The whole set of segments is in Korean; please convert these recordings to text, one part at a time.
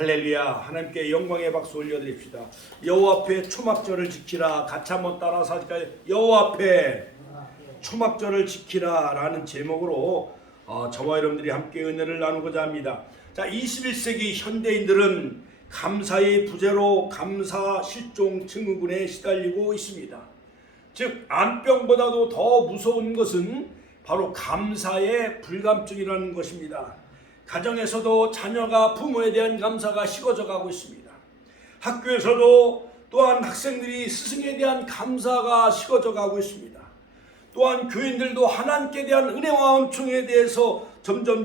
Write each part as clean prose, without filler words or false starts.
할렐루야. 하나님께 영광의 박수 올려드립시다. 여호와 앞에 초막절을 지키라. 같이 한번 따라서 할까요? 여호와 앞에 초막절을 지키라 라는 제목으로 저와 여러분들이 함께 은혜를 나누고자 합니다. 자, 21세기 현대인들은 감사의 부재로 감사 실종 증후군에 시달리고 있습니다. 즉 암병보다도 더 무서운 것은 바로 감사의 불감증이라는 것입니다. 가정에서도 자녀가 부모에 대한 감사가 식어져 가고 있습니다. 학교에서도 또한 학생들이 스승에 대한 감사가 식어져 가고 있습니다. 또한 교인들도 하나님께 대한 은혜와 은총에 대해서 점점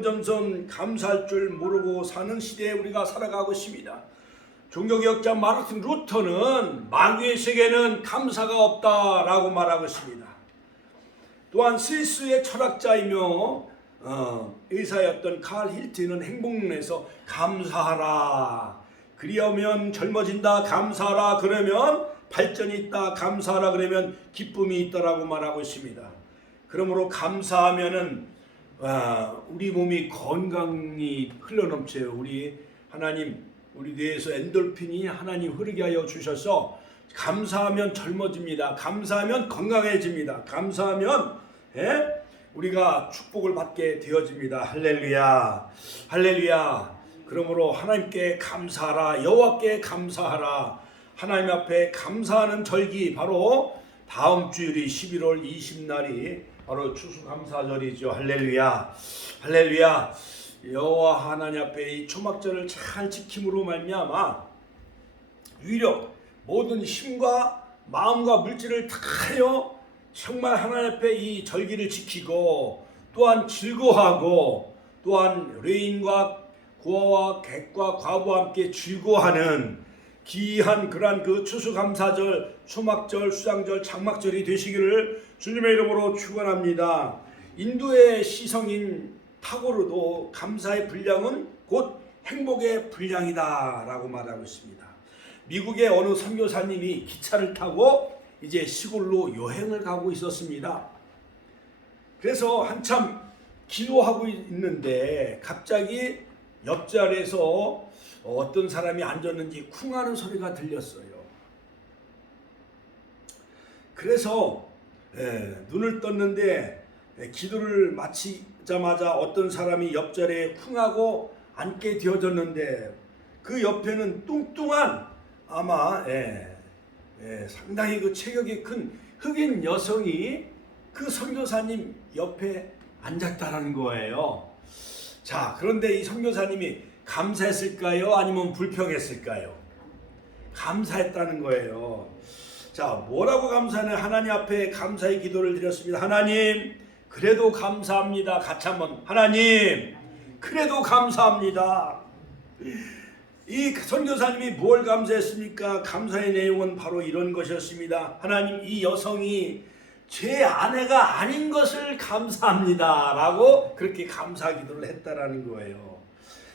감사할 줄 모르고 사는 시대에 우리가 살아가고 있습니다. 종교개혁자 마르틴 루터는 만유의 세계는 감사가 없다라고 말하고 있습니다. 또한 스위스의 철학자이며 의사였던 칼 힐트는 행복론에서 감사하라, 그리하면 젊어진다, 감사하라 그러면 발전이 있다, 감사하라 그러면 기쁨이 있다라고 말하고 있습니다. 그러므로 감사하면은 우리 몸이 건강이 흘러넘쳐요. 우리 하나님, 우리 뇌에서 엔돌핀이 하나님 흐르게 하여 주셔서 감사하면 젊어집니다. 감사하면 건강해집니다. 감사하면 우리가 축복을 받게 되어집니다. 할렐루야, 할렐루야. 그러므로 하나님께 감사하라, 여호와께 감사하라. 하나님 앞에 감사하는 절기, 바로 다음 주일이 11월 20날이 바로 추수감사절이죠. 할렐루야, 할렐루야. 여호와 하나님 앞에 이 초막절을 잘 지킴으로 말미암아 위력, 모든 힘과 마음과 물질을 다하여 정말 하나님 앞에 이 절기를 지키고 또한 즐거워하고 또한 레인과 고아와 객과 과부와 함께 즐거워하는 귀한 그러한 그 추수감사절, 초막절, 수장절, 장막절이 되시기를 주님의 이름으로 축원합니다. 인도의 시성인 타고르도 감사의 분량은 곧 행복의 분량이다 라고 말하고 있습니다. 미국의 어느 선교사님이 기차를 타고 이제 시골로 여행을 가고 있었습니다. 그래서 한참 기도하고 있는데 갑자기 옆자리에서 어떤 사람이 앉았는지 쿵하는 소리가 들렸어요. 그래서 눈을 떴는데 기도를 마치자마자 어떤 사람이 옆자리에 쿵하고 앉게 되어졌는데 그 옆에는 뚱뚱한 아마 상당히 그 체격이 큰 흑인 여성이 그 선교사님 옆에 앉았다는 거예요. 자, 그런데 이 선교사님이 감사했을까요? 아니면 불평했을까요? 감사했다는 거예요. 자, 뭐라고 감사하냐? 하나님 앞에 감사의 기도를 드렸습니다. 하나님, 그래도 감사합니다. 같이 한번, 하나님, 그래도 감사합니다. 이 선교사님이 뭘 감사했습니까? 감사의 내용은 바로 이런 것이었습니다. 하나님, 이 여성이 제 아내가 아닌 것을 감사합니다 라고 그렇게 감사 기도를 했다라는 거예요.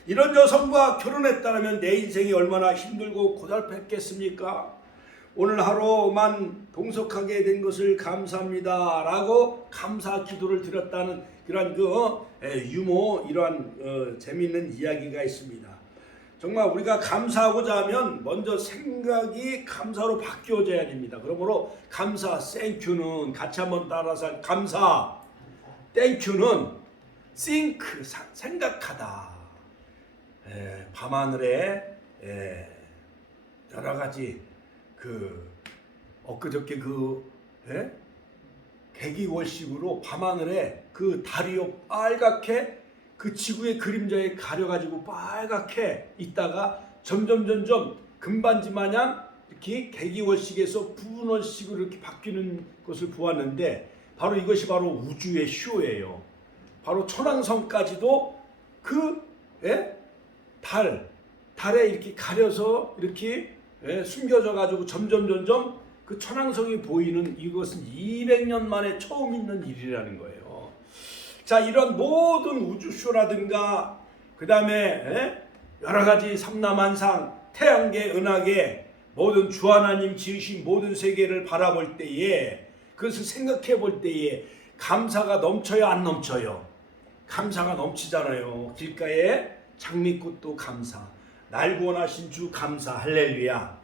이런 여성과 결혼했다면 내 인생이 얼마나 힘들고 고달팠겠습니까? 오늘 하루만 동석하게 된 것을 감사합니다 라고 감사 기도를 드렸다는 그런 유머, 이러한 재미있는 이야기가 있습니다. 정말 우리가 감사하고자 하면 먼저 생각이 감사로 바뀌어져야 됩니다. 그러므로 감사, 땡큐는 같이 한번 따라서, 감사, 땡큐는 think, 생각하다. 밤하늘에 여러 가지 엊그저께 개기월식으로 밤하늘에 그 달이요 빨갛게 그 지구의 그림자에 가려가지고 빨갛게 있다가 점점 금반지 마냥 이렇게 개기월식에서 분원식으로 이렇게 바뀌는 것을 보았는데, 바로 이것이 바로 우주의 쇼예요. 바로 천왕성까지도 달에 이렇게 가려서 이렇게 숨겨져 가지고 점점 그 천왕성이 보이는, 이것은 200년 만에 처음 있는 일이라는 거예요. 자, 이런 모든 우주쇼라든가 그 다음에 여러 가지 삼라만상, 태양계, 은하계, 모든 주 하나님 지으신 모든 세계를 바라볼 때에, 그것을 생각해 볼 때에 감사가 넘쳐요, 안 넘쳐요? 감사가 넘치잖아요. 길가에 장미꽃도 감사, 날 구원하신 주 감사 할렐루야.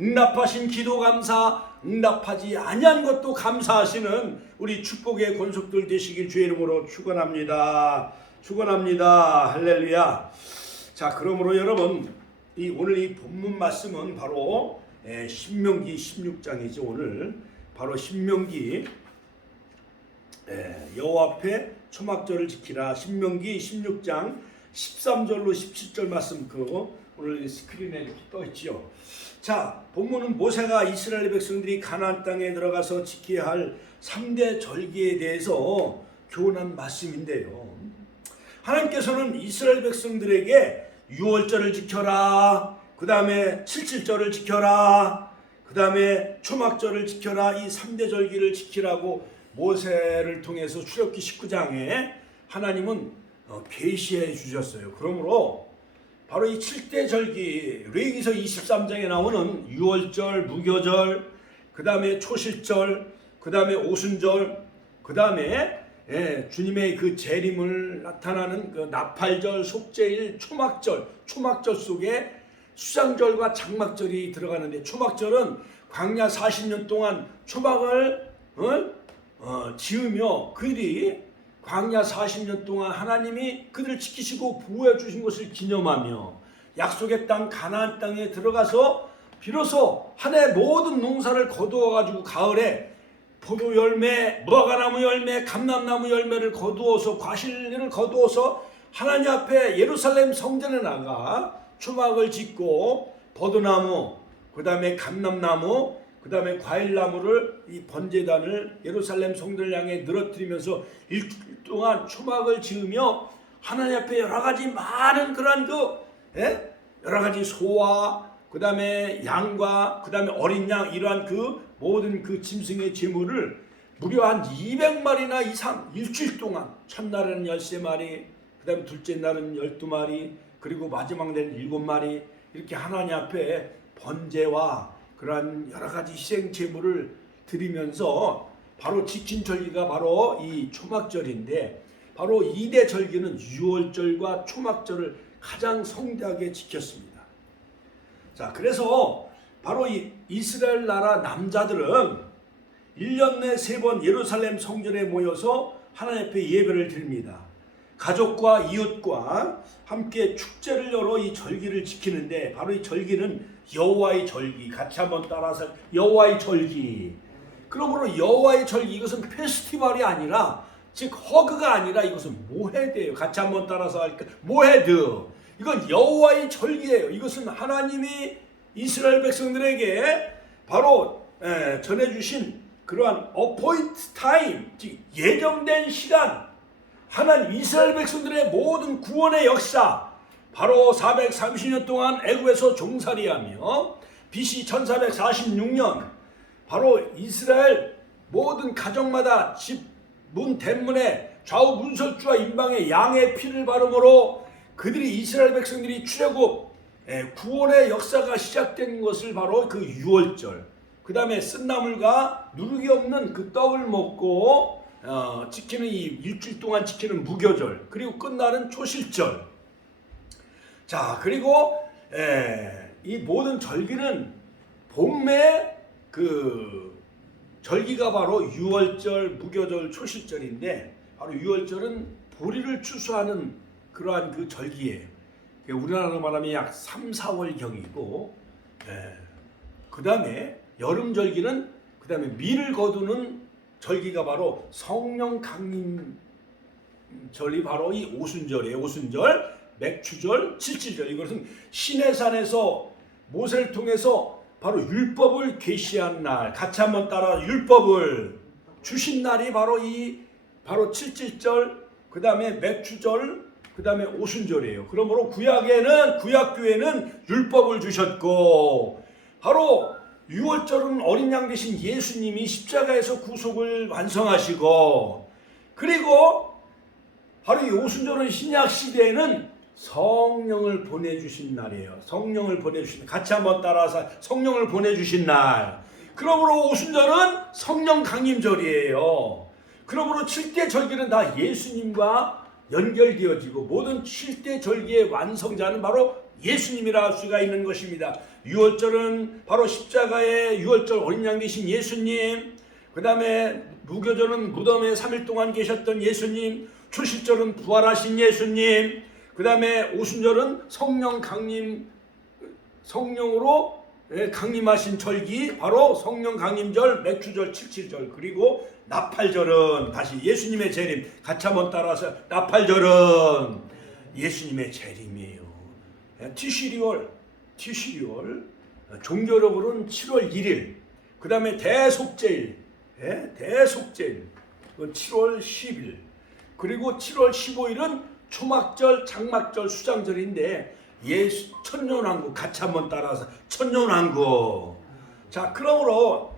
응답하신 기도 감사, 응답하지 아니한 것도 감사하시는 우리 축복의 권속들 되시길 주의 이름으로 축원합니다. 축원합니다. 할렐루야. 자, 그러므로 여러분, 오늘 이 본문 말씀은 바로 신명기 16장이죠. 오늘 바로 신명기 여호와 앞에 초막절을 지키라. 신명기 16장 13절로 17절 말씀 오늘 스크린에 떠 있지요. 자, 본문은 모세가 이스라엘 백성들이 가나안 땅에 들어가서 지켜야 할 3대 절기에 대해서 교훈한 말씀인데요. 하나님께서는 이스라엘 백성들에게 유월절을 지켜라, 그 다음에 칠칠절을 지켜라, 그 다음에 초막절을 지켜라, 이 3대 절기를 지키라고 모세를 통해서 출애굽기 19장에 하나님은 계시해 주셨어요. 그러므로 바로 이 7대 절기, 레위기서 23장에 나오는 유월절, 무교절, 그 다음에 초실절, 그 다음에 오순절, 그 다음에 주님의 그 재림을 나타나는 그 나팔절, 속죄일, 초막절, 초막절 속에 수장절과 장막절이 들어가는데, 초막절은 광야 40년 동안 초막을 지으며 그들이 광야 40년 동안 하나님이 그들을 지키시고 보호해 주신 것을 기념하며 약속의 땅 가나안 땅에 들어가서 비로소 한 해 모든 농사를 거두어 가지고 가을에 포도 열매, 무화과나무 열매, 감람나무 열매를 거두어서 과실을 거두어서 하나님 앞에 예루살렘 성전에 나가 초막을 짓고 포도나무, 그 다음에 감람나무, 그 다음에 과일나무를 이 번제단을 예루살렘 성전을 향해 늘어뜨리면서 일주일 동안 초막을 지으며 하나님 앞에 여러 가지 많은 그런 여러 가지 소와 그 다음에 양과 그 다음에 어린 양, 이러한 그 모든 그 짐승의 제물을 무려 한 200마리나 이상 일주일 동안, 첫날은 13마리, 그 다음에 둘째 날은 12마리, 그리고 마지막 날은 7마리, 이렇게 하나님 앞에 번제와 그러한 여러 가지 희생 제물을 드리면서 바로 지킨 절기가 바로 이 초막절인데, 바로 2대 절기는 유월절과 초막절을 가장 성대하게 지켰습니다. 자, 그래서 바로 이 이스라엘 나라 남자들은 1년 내 3번 예루살렘 성전에 모여서 하나님 앞에 예배를 드립니다. 가족과 이웃과 함께 축제를 열어 이 절기를 지키는데, 바로 이 절기는 여호와의 절기, 같이 한번 따라서 여호와의 절기. 그러므로 여호와의 절기, 이것은 페스티벌이 아니라, 즉 허그가 아니라 이것은 모헤드예요. 같이 한번 따라서 할까? 모헤드. 이건 여호와의 절기예요. 이것은 하나님이 이스라엘 백성들에게 바로 전해주신 그러한 appointed time, 즉 예정된 시간, 하나님 이스라엘 백성들의 모든 구원의 역사, 바로 430년 동안 애굽에서 종살이하며 BC 1446년 바로 이스라엘 모든 가정마다 집 문 대문에 좌우 문설주와 임방에 양의 피를 바르므로 그들이 이스라엘 백성들이 출애굽 구원의 역사가 시작된 것을 바로 그 유월절, 그 다음에 쓴나물과 누룩이 없는 그 떡을 먹고 지키는 이 일주일 동안 지키는 무교절, 그리고 끝나는 초실절. 자, 그리고 이 모든 절기는 봄에 그 절기가 바로 유월절, 무교절, 초실절인데, 바로 유월절은 보리를 추수하는 그러한 그 절기예요. 우리나라로 말하면 약 3, 4월경이고, 그 다음에 여름절기는 그 다음에 밀을 거두는 절기가 바로 성령 강림절이 바로 이 오순절이에요. 오순절, 맥추절, 칠칠절. 이것은 시내산에서 모세를 통해서 바로 율법을 계시한 날, 같이 한번 따라 율법을 주신 날이 바로 칠칠절, 그 다음에 맥추절, 그 다음에 오순절이에요. 그러므로 구약교회는 율법을 주셨고, 바로 유월절은 어린 양 되신 예수님이 십자가에서 구속을 완성하시고, 그리고 바로 이 오순절은 신약 시대에는 성령을 보내주신 날이에요. 성령을 보내주신, 같이 한번 따라서 성령을 보내주신 날. 그러므로 오순절은 성령 강림절이에요. 그러므로 7대 절기는 다 예수님과 연결되어지고, 모든 7대 절기의 완성자는 바로 예수님이라 할 수가 있는 것입니다. 유월절은 바로 십자가의 유월절 어린 양 되신 예수님, 그 다음에 무교절은 무덤에 3일 동안 계셨던 예수님, 초실절은 부활하신 예수님, 그 다음에 오순절은 성령으로 강림하신 절기, 바로 성령 강림절, 맥주절, 칠칠절, 그리고 나팔절은 다시 예수님의 재림. 같이 한번 따라서 나팔절은 예수님의 재림이에요. 티시리월, 종교력으로는 7월 1일, 그 다음에 대속제일, 그건 7월 10일, 그리고 7월 15일은 초막절, 장막절, 수장절인데 천년왕국, 같이 한번 따라서 천년왕국. 자, 그러므로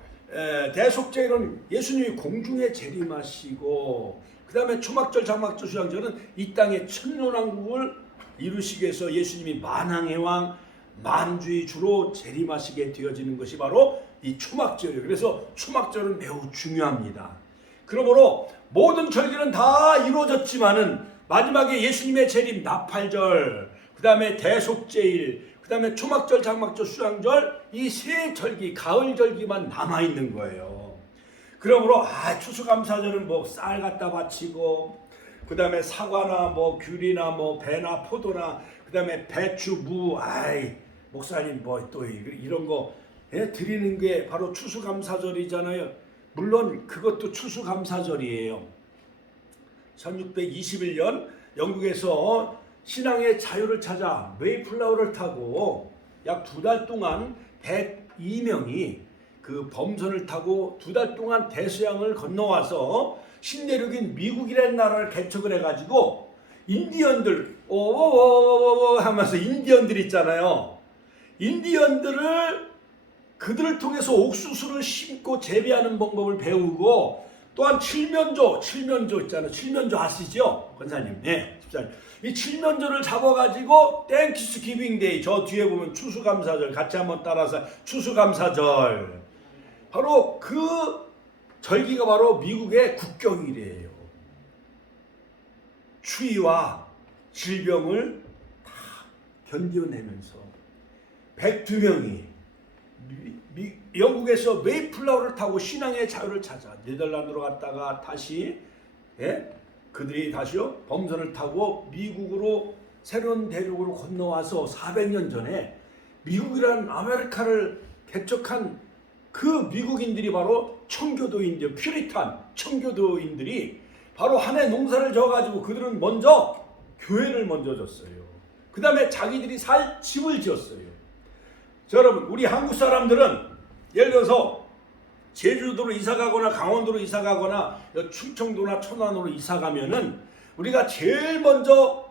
대속제일은 예수님이 공중에 재림하시고, 그 다음에 초막절, 장막절, 수장절은 이 땅의 천년왕국을 이루시기 위해서 예수님이 만왕의 왕, 만주의 주로 재림하시게 되어지는 것이 바로 이 초막절이에요. 그래서 초막절은 매우 중요합니다. 그러므로 모든 절기는 다 이루어졌지만은 마지막에 예수님의 재림, 나팔절, 그 다음에 대속제일, 그 다음에 초막절, 장막절, 수장절, 이 세 절기, 가을 절기만 남아있는 거예요. 그러므로 추수감사절은 뭐 쌀 갖다 바치고, 그 다음에 사과나 뭐 귤이나 뭐 배나 포도나, 그 다음에 배추, 무, 목사님 뭐 또 이런 거 드리는 게 바로 추수감사절이잖아요. 물론 그것도 추수감사절이에요. 1621년 영국에서 신앙의 자유를 찾아 메이플라워를 타고 약 2달 동안 102명이 그 범선을 타고 2달 동안 대서양을 건너와서 신대륙인 미국이라는 나라를 개척을 해가지고 인디언들 하면서 인디언들 있잖아요. 인디언들을 그들을 통해서 옥수수를 심고 재배하는 방법을 배우고, 또한 칠면조 있잖아요. 칠면조 아시죠? 권사님, 집사님. 이 칠면조를 잡아가지고 땡키스 기빙데이, 저 뒤에 보면 추수감사절, 같이 한번 따라서 추수감사절. 바로 그 절기가 바로 미국의 국경일이에요. 추위와 질병을 다 견뎌내면서 102명이 영국에서 메이플라워를 타고 신앙의 자유를 찾아 네덜란드로 갔다가 다시 그들이 다시요 범선을 타고 미국으로 새로운 대륙으로 건너와서 400년 전에 미국이라는 아메리카를 개척한 그 미국인들이 바로 청교도인들, 퓨리탄 청교도인들이 바로 한 해 농사를 져가지고 그들은 먼저 교회를 먼저 졌어요. 그 다음에 자기들이 살 집을 지었어요. 자, 여러분, 우리 한국 사람들은 예를 들어서 제주도로 이사 가거나 강원도로 이사 가거나 충청도나 천안으로 이사 가면은 우리가 제일 먼저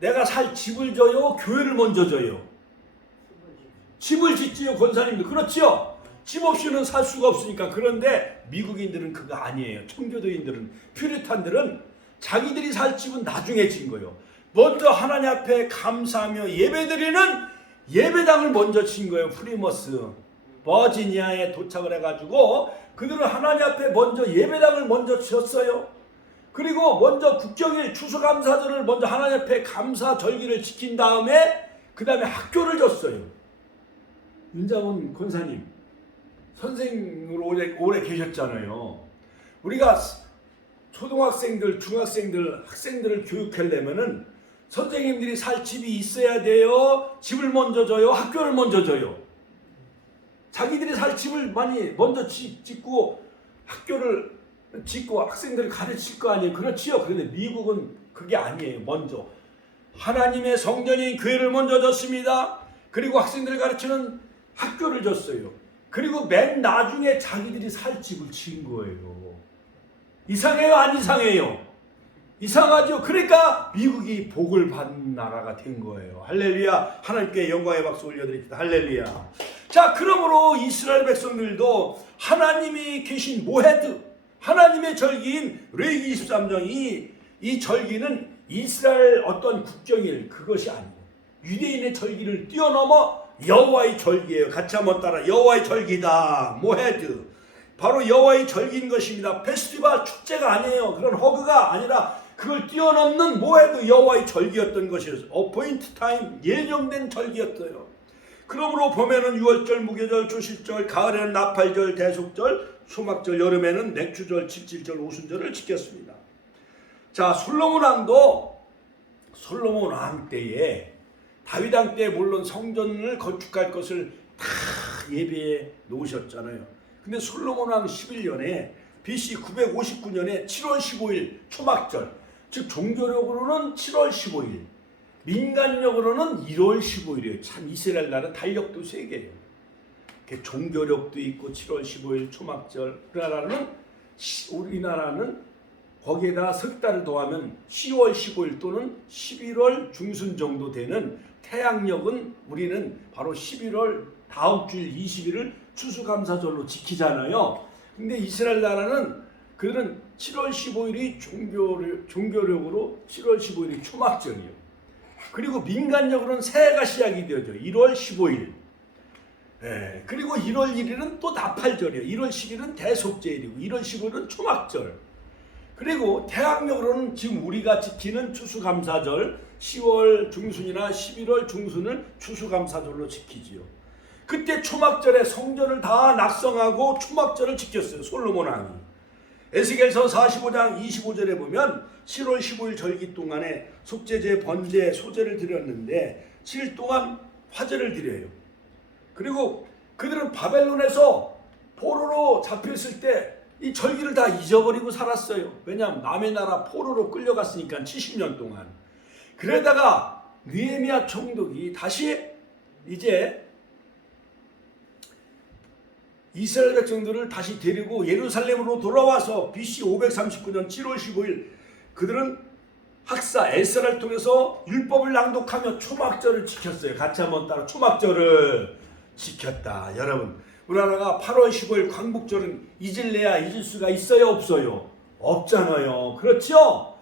내가 살 집을 져요, 교회를 먼저 져요? 집을 짓지요, 권사님들. 그렇지요? 집 없이는 살 수가 없으니까. 그런데 미국인들은 그거 아니에요. 청교도인들은, 퓨리탄들은 자기들이 살 집은 나중에 진 거예요. 먼저 하나님 앞에 감사하며 예배드리는 예배당을 먼저 친 거예요. 프리머스 버지니아에 도착을 해가지고 그들은 하나님 앞에 먼저 예배당을 먼저 지었어요. 그리고 먼저 국경일 추수감사절을 먼저 하나님 앞에 감사 절기를 지킨 다음에 그 다음에 학교를 졌어요. 윤장훈 권사님 선생으로 오래 계셨잖아요. 우리가 초등학생들, 중학생들, 학생들을 교육하려면은 선생님들이 살 집이 있어야 돼요? 집을 먼저 줘요? 학교를 먼저 줘요? 자기들이 살 집을 많이 먼저 짓고 학교를 짓고 학생들을 가르칠 거 아니에요? 그렇지요? 그런데 미국은 그게 아니에요. 먼저 하나님의 성전인 교회를 먼저 줬습니다. 그리고 학생들을 가르치는 학교를 줬어요. 그리고 맨 나중에 자기들이 살 집을 지은 거예요. 이상해요? 안 이상해요? 이상하죠? 그러니까 미국이 복을 받는 나라가 된 거예요. 할렐루야. 하나님께 영광의 박수 올려드립니다. 할렐루야. 자, 그러므로 이스라엘 백성들도 하나님이 계신 모헤드, 하나님의 절기인 레위기 23장, 이 절기는 이스라엘 어떤 국경일 그것이 아니에요. 유대인의 절기를 뛰어넘어 여호와의 절기예요. 같이 한번 따라. 여호와의 절기다. 모헤드. 바로 여호와의 절기인 것입니다. 페스티벌 축제가 아니에요. 그런 허그가 아니라 그걸 뛰어넘는 모헤드 여호와의 절기였던 것이었어요. 어포인트 타임, 예정된 절기였어요. 그러므로 봄에는 유월절, 무교절, 조실절, 가을에는 나팔절, 대속절, 초막절, 여름에는 맥주절, 칠칠절, 오순절을 지켰습니다. 자, 솔로몬 왕 때에 다윗 왕 때 물론 성전을 건축할 것을 다 예비해 놓으셨잖아요. 근데 솔로몬 왕 11년에 BC 959년에 7월 15일 초막절, 즉 종교력으로는 7월 15일, 민간력으로는 1월 15일이에요. 참 이스라엘 나라는 달력도 3개예요. 종교력도 있고 7월 15일 초막절. 우리나라는 거기에다 석 달을 더하면 10월 15일 또는 11월 중순 정도 되는 태양력은 우리는 바로 11월 다음 주일 20일을 추수감사절로 지키잖아요. 근데 이스라엘 나라는 그들은 7월 15일이 종교력으로 7월 15일이 초막절이에요. 그리고 민간력으로는 새해가 시작이 되죠. 1월 15일. 그리고 1월 1일은 또 나팔절이에요. 1월 10일은 대속제일이고 1월 15일은 초막절. 그리고 태양력으로는 지금 우리가 지키는 추수감사절 10월 중순이나 11월 중순을 추수감사절로 지키지요. 그때 초막절에 성전을 다 낙성하고 초막절을 지켰어요. 솔로몬 왕이. 에스겔서 45장 25절에 보면 7월 15일 절기 동안에 속죄제, 번제, 소제를 드렸는데 7일 동안 화제를 드려요. 그리고 그들은 바벨론에서 포로로 잡혔을 때 이 절기를 다 잊어버리고 살았어요. 왜냐하면 남의 나라 포로로 끌려갔으니까 70년 동안. 그러다가 느헤미야 총독이 다시 이제 이스라엘 백성들을 다시 데리고 예루살렘으로 돌아와서 BC 539년 7월 15일 그들은 학사 에스라를 통해서 율법을 낭독하며 초막절을 지켰어요. 같이 한번 따라 초막절을 지켰다. 여러분, 우리나라가 8월 15일 광복절은 잊을래야 잊을 수가 있어요, 없어요? 없잖아요. 그렇죠?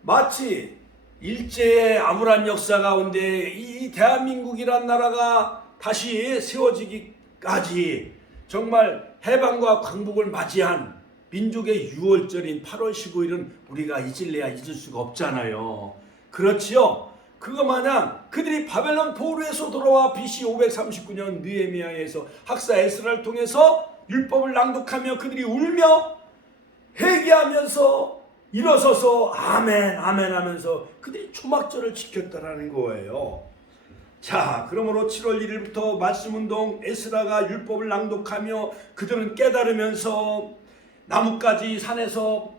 마치 일제의 암울한 역사 가운데 이 대한민국이란 나라가 다시 세워지기까지 정말 해방과 광복을 맞이한 민족의 유월절인 8월 15일은 우리가 잊을래야 잊을 수가 없잖아요. 그렇지요? 그거 마냥 그들이 바벨론 포로에서 돌아와 BC 539년 느헤미야에서 학사 에스라를 통해서 율법을 낭독하며 그들이 울며 회개하면서 일어서서 아멘 아멘 하면서 그들이 초막절을 지켰다라는 거예요. 자, 그러므로 7월 1일부터 말씀운동 에스라가 율법을 낭독하며 그들은 깨달으면서 나뭇가지 산에서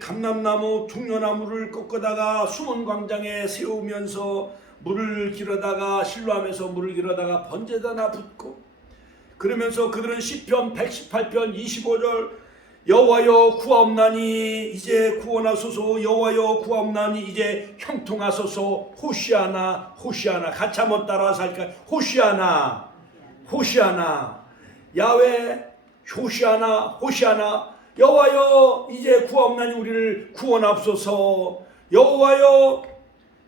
감람나무, 종려나무를 꺾어다가 수문 광장에 세우면서 물을 길어다가 실로하면서 물을 길어다가 번제단에 붓고 그러면서 그들은 시편 118편 25절 여호와여 구하옵나니 이제 구원하소서 여호와여 구하옵나니 이제 형통하소서 호시아나 호시아나 같이 한번 따라서 할까요? 호시아나 호시아나 야훼 호시아나 호시아나 여호와여 이제 구하옵나니 우리를 구원하옵소서 여호와여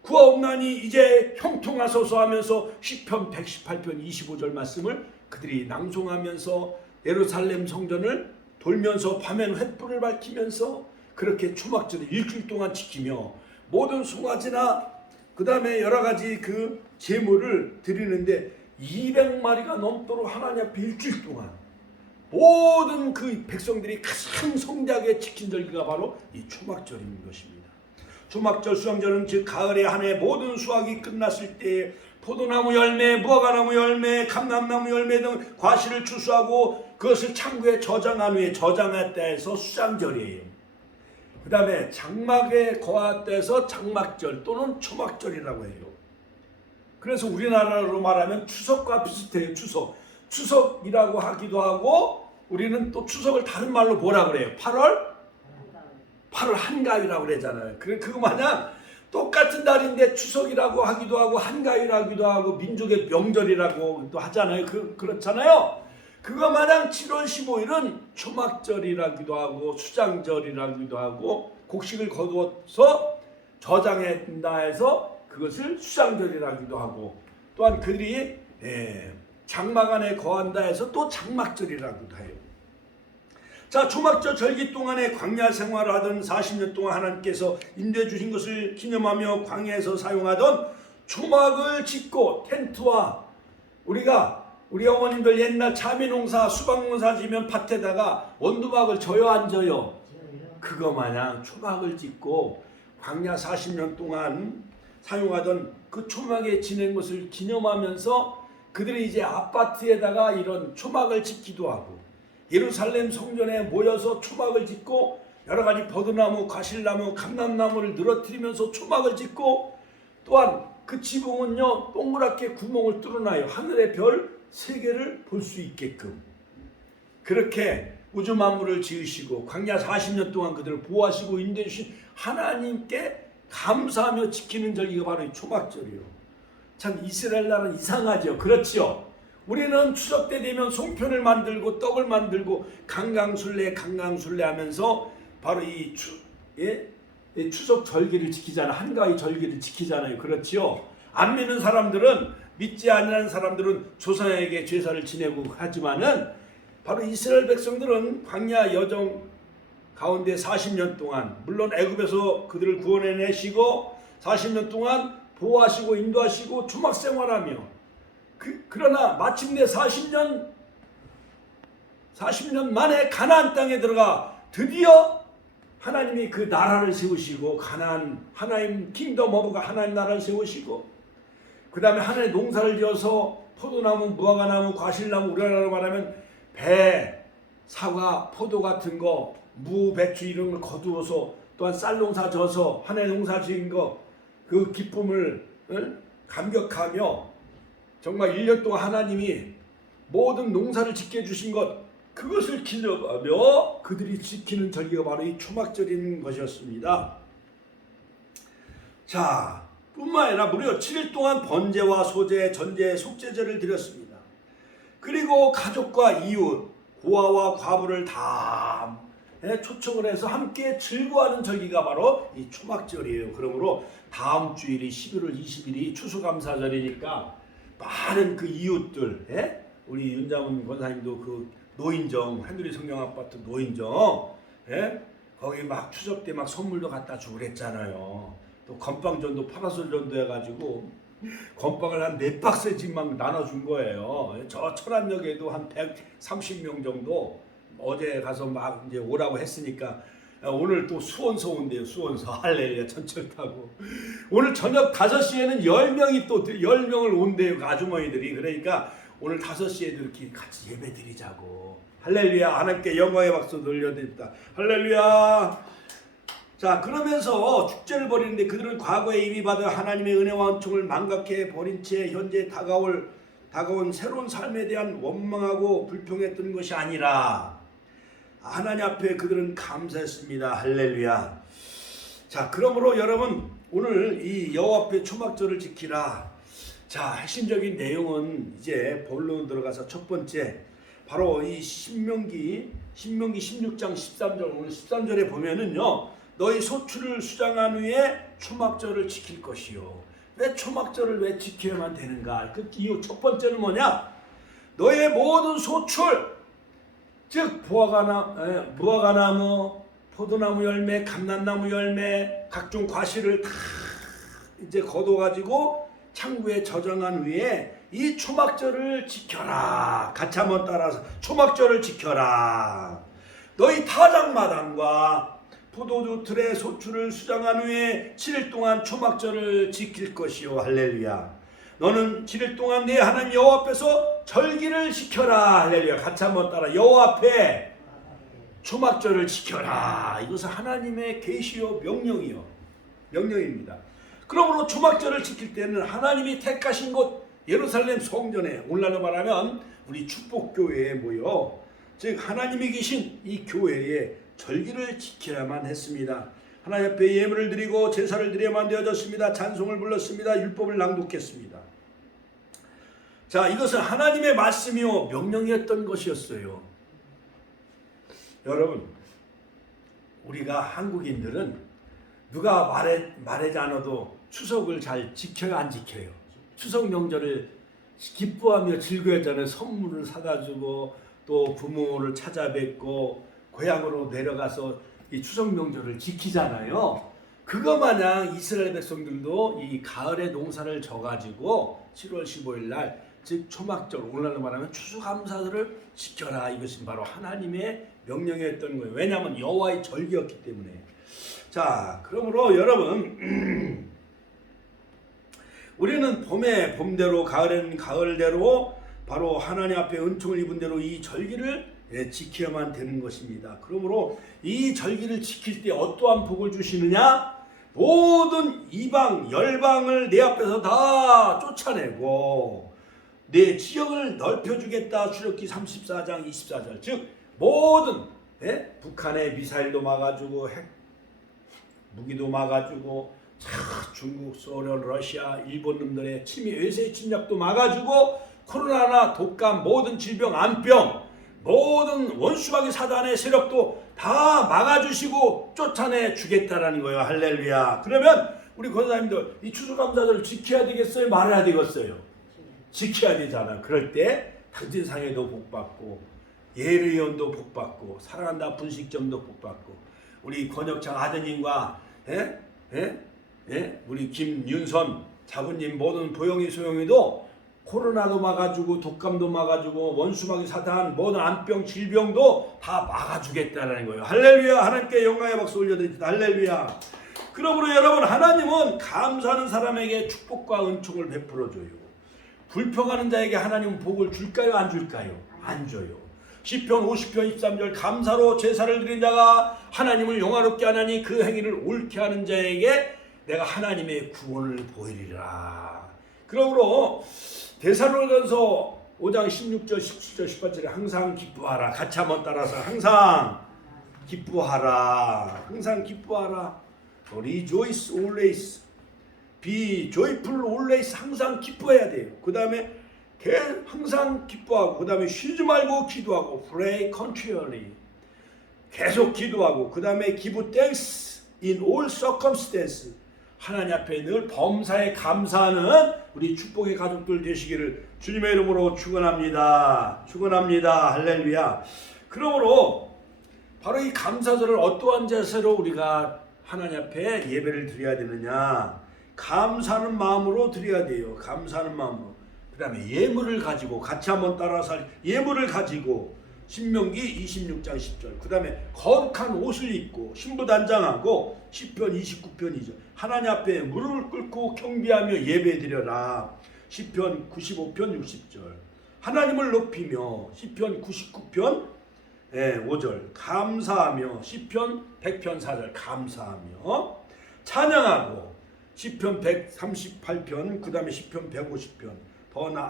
구하옵나니 이제 형통하소서 하면서 시편 118편 25절 말씀을 그들이 낭송하면서 예루살렘 성전을 돌면서 밤엔 횃불을 밝히면서 그렇게 초막절을 일주일 동안 지키며 모든 송아지나 그 다음에 여러 가지 그 제물을 드리는데 200마리가 넘도록 하나님 앞에 일주일 동안 모든 그 백성들이 가장 성대하게 지킨 절기가 바로 이 초막절인 것입니다. 초막절 수확절은 즉 가을에 한 해 모든 수확이 끝났을 때 포도나무 열매, 무화과나무 열매, 감람나무 열매 등 과실을 추수하고 그것을 창고에 저장한 후에 저장했다 해서 수장절이에요. 그 다음에 장막에 거했다 해서 장막절 또는 초막절이라고 해요. 그래서 우리나라로 말하면 추석과 비슷해요. 추석이라고 하기도 하고 우리는 또 추석을 다른 말로 뭐라 그래요? 8월 한가위라고 그러잖아요. 그거 마냥 똑같은 날인데 추석이라고 하기도 하고 한가위라고 하기도 하고 민족의 명절이라고 또 하잖아요. 그렇잖아요. 그거 마냥 7월 15일은 초막절이라기도 하고 수장절이라기도 하고 곡식을 거두어서 저장한다 해서 그것을 수장절이라기도 하고 또한 그들이 장막 안에 거한다 해서 또 장막절이라고도 해요. 자, 초막절 절기 동안에 광야 생활을 하던 40년 동안 하나님께서 인도해 주신 것을 기념하며 광야에서 사용하던 초막을 짓고 텐트와 우리 어머님들 옛날 참외농사 수박농사 지면 밭에다가 원두막을 져요 안 져요? 그거 마냥 초막을 짓고 광야 40년 동안 사용하던 그 초막에 지낸 것을 기념하면서 그들이 이제 아파트에다가 이런 초막을 짓기도 하고 예루살렘 성전에 모여서 초막을 짓고 여러 가지 버드나무, 과실나무, 감람나무를 늘어뜨리면서 초막을 짓고 또한 그 지붕은요 동그랗게 구멍을 뚫어놔요. 하늘의 별 3개를 볼 수 있게끔. 그렇게 우주 만물을 지으시고 광야 40년 동안 그들을 보호하시고 인도해 주신 하나님께 감사하며 지키는 절기가 바로 이 초막절이요. 참 이스라엘 나라는 이상하죠. 그렇지요. 우리는 추석 때 되면 송편을 만들고 떡을 만들고 강강술래 하면서 바로 이 추석 절기를 지키잖아요. 한가위 절기를 지키잖아요. 그렇지요. 안 믿는 사람들은, 믿지 않는 사람들은 조상에게 제사를 지내고 하지만은 바로 이스라엘 백성들은 광야 여정 가운데 40년 동안 물론 애굽에서 그들을 구원해내시고 40년 동안 보호하시고 인도하시고 초막 생활하며 그러나 마침내 40년 만에 가나안 땅에 들어가 드디어 하나님이 그 나라를 세우시고 하나님 킹덤 오브가 하나님 나라를 세우시고 그 다음에 하나님의 농사를 지어서 포도나무, 무화과나무, 과실나무, 우리나라로 말하면 배, 사과, 포도 같은 거, 무, 배추 이런 걸 거두어서 또한 쌀 농사 져서 하나님의 농사 지은 거 그 기쁨을 감격하며 정말 1년 동안 하나님이 모든 농사를 짓게 해주신 것 그것을 기념하며 그들이 지키는 절기가 바로 이 초막절인 것이었습니다. 자, 뿐만 아니라 무려 7일 동안 번제와 소제, 전제, 속제제를 드렸습니다. 그리고 가족과 이웃, 고아와 과부를 다 초청을 해서 함께 즐거워하는 절기가 바로 이 초막절이에요. 그러므로 다음 주일이 11월 20일이 추수감사절이니까 많은 그 이웃들, 우리 윤자문 권사님도 그 노인정, 한두리 성경아파트 노인정, 거기 막 추석 때 막 선물도 갖다 주고 그랬잖아요. 또 건빵전도 파라솔전도 해가지고 건빵을 한 4박스씩 막 나눠준 거예요. 저 천안역에도 한 130명 정도 어제 가서 막 이제 오라고 했으니까 오늘 또 수원서 온대요. 수원서 할렐루야 전철 타고 오늘 저녁 5시에는 10명이 또 10명을 온대요. 그 아주머니들이. 그러니까 오늘 5시에도 이렇게 같이 예배 드리자고. 할렐루야. 하나님께 영광의 박수 돌려드립니다. 할렐루야. 자, 그러면서 축제를 벌이는데 그들은 과거에 이미 받은 하나님의 은혜와 은총을 망각해 버린 채 현재 다가온 새로운 삶에 대한 원망하고 불평했던 것이 아니라 하나님 앞에 그들은 감사했습니다. 할렐루야. 자, 그러므로 여러분 오늘 이 여호와 앞에 초막절을 지키라. 자, 핵심적인 내용은 이제 본론 들어가서 첫 번째 바로 이 신명기 16장 13절 오늘 13절에 보면은요. 너희 소출을 수장한 후에 초막절을 지킬 것이요. 왜 초막절을 왜 지켜야만 되는가? 그 이유 첫 번째는 뭐냐? 너의 모든 소출 즉 무화과나무, 포도나무 열매, 감람나무 열매, 각종 과실을 다 이제 거둬가지고 창고에 저장한 후에 이 초막절을 지켜라. 같이 한번 따라서 초막절을 지켜라. 너희 타작마당과 포도주 틀에 소출을 수장한 후에 7일 동안 초막절을 지킬 것이요. 할렐루야. 너는 7일 동안 내 하나님 여호와 앞에서 절기를 지켜라. 할렐루야. 같이 한번 따라. 여호와 앞에 초막절을 지켜라. 이것은 하나님의 계시요 명령입니다. 그러므로 초막절을 지킬 때는 하나님이 택하신 곳 예루살렘 성전에 오늘날로 말하면 우리 축복교회에 모여 즉 하나님이 계신 이 교회에 절기를 지켜야만 했습니다. 하나님 앞에 예물을 드리고 제사를 드려야만 되어졌습니다. 찬송을 불렀습니다. 율법을 낭독했습니다. 자, 이것은 하나님의 말씀이요 명령이었던 것이었어요. 여러분, 우리가 한국인들은 누가 말하지 않아도 추석을 잘 지켜요, 안 지켜요? 추석 명절을 기뻐하며 즐거워하잖아요. 선물을 사다 주고 또 부모를 찾아뵙고 고향으로 내려가서 이 추석 명절을 지키잖아요. 그거 마냥 이스라엘 백성들도 이 가을에 농사를 져가지고 7월 15일 날, 즉 초막절, 오늘날로 말하면 추수감사절을 지켜라. 이것은 바로 하나님의 명령이었던 거예요. 왜냐하면 여호와의 절기였기 때문에. 자, 그러므로 여러분 우리는 봄에 봄대로, 가을에는 가을대로 바로 하나님 앞에 은총을 입은 대로 이 절기를 지켜야만 되는 것입니다. 그러므로 이 절기를 지킬 때 어떠한 복을 주시느냐? 모든 이방 열방을 내 앞에서 다 쫓아내고 내 지역을 넓혀주겠다. 출애굽기 34장 24절. 즉 모든 북한의 미사일도 막아주고 핵 무기도 막아주고 중국, 소련, 러시아, 일본 놈들의 외세 침략도 막아주고 코로나나 독감, 모든 질병, 암병, 모든 원수마귀 사단의 세력도 다 막아주시고 쫓아내 주겠다라는 거예요. 할렐루야. 그러면 우리 권사님들 이 추수감사절을 지켜야 되겠어요? 말아야 되겠어요? 지켜야 되잖아. 그럴 때 당진상에도 복받고 예의원도 복받고 사랑한다 분식점도 복받고 우리 권혁창 아드님과 우리 김윤선 자부님 모든 보영이 소영이도 코로나도 막아주고 독감도 막아주고 원수마귀 사단 모든 암병 질병도 다 막아주겠다는 거예요. 할렐루야. 하나님께 영광의 박수 올려드립니다. 할렐루야. 그러므로 여러분 하나님은 감사하는 사람에게 축복과 은총을 베풀어줘요. 불평하는 자에게 하나님은 복을 줄까요? 안 줄까요? 안 줘요. 시편 50편 23절 감사로 제사를 드린 자가 하나님을 영화롭게 하나니 그 행위를 옳게 하는 자에게 내가 하나님의 구원을 보이리라. 그러므로 데살로니가서 5장 16절 17절 18절에 항상 기뻐하라. 같이 한번 따라서 항상 기뻐하라. 항상 기뻐하라. Rejoice always. Be joyful always. 항상 기뻐해야 돼요. 그 다음에 항상 기뻐하고 그 다음에 쉬지 말고 기도하고 Pray continually. 계속 기도하고 그 다음에 Give thanks in all circumstances. 하나님 앞에 늘 범사에 감사하는 우리 축복의 가족들 되시기를 주님의 이름으로 축원합니다. 축원합니다. 할렐루야. 그러므로 바로 이 감사절을 어떠한 자세로 우리가 하나님 앞에 예배를 드려야 되느냐? 감사하는 마음으로 드려야 돼요. 감사하는 마음으로. 그 다음에 예물을 가지고 같이 한번 따라서 예물을 가지고 신명기 26장 10절 그 다음에 거룩한 옷을 입고 신부단장하고 시편 29편 2절 하나님 앞에 무릎을 꿇고 경배하며 예배드려라. 시편 95편 60절 하나님을 높이며 시편 99편 5절 감사하며 시편 100편 4절 감사하며 찬양하고 시편 138편 그 다음에 시편 150편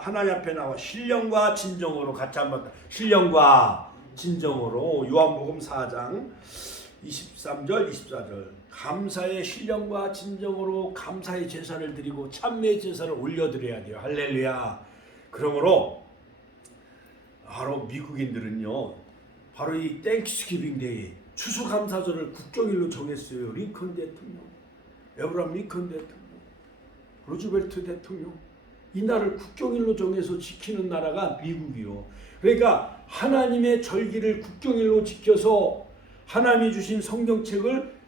하나님 앞에 나와 신령과 진정으로 같이 한번 신령과 진정으로 요한복음 4장 23절 24절 감사의 신령과 진정으로 감사의 제사를 드리고 찬미의 제사를 올려드려야 돼요. 할렐루야. 그러므로 바로 미국인들은요 바로 이 땡큐스기빙 데이 추수감사절을 국경일로 정했어요. 링컨 대통령, 에브라함 링컨 대통령, 루즈벨트 대통령 이 날을 국경일로 정해서 지키는 나라가 미국이요. 그러니까 하나님의 절기를 국경일로 지켜서 하나님이 주신 성경책을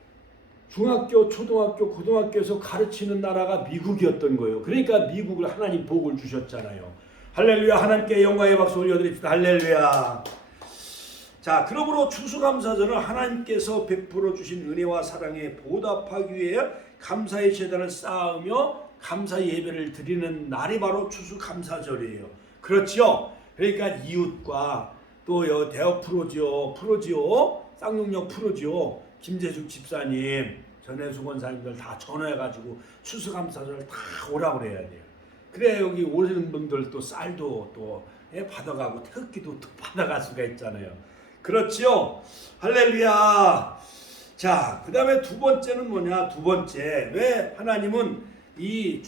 중학교, 초등학교, 고등학교에서 가르치는 나라가 미국이었던 거예요. 그러니까 미국을 하나님 복을 주셨잖아요. 할렐루야. 하나님께 영광의 박수 올려드립시다. 할렐루야. 자, 그러므로 추수감사절은 하나님께서 베풀어 주신 은혜와 사랑에 보답하기 위해 감사의 제단을 쌓으며 감사 예배를 드리는 날이 바로 추수감사절이에요. 그렇지요? 그러니까 이웃과 또 대학 프로지오, 쌍용역 프로지오, 김재숙 집사님, 전혜수 권사님들 다 전화해가지고 추수감사절 다 오라고 그래야 돼요. 그래야 여기 오시는 분들 또 쌀도 또 받아가고 태극기도 또 받아갈 수가 있잖아요. 그렇지요? 할렐루야. 자, 그 다음에 두 번째는 뭐냐? 두 번째, 왜 하나님은 이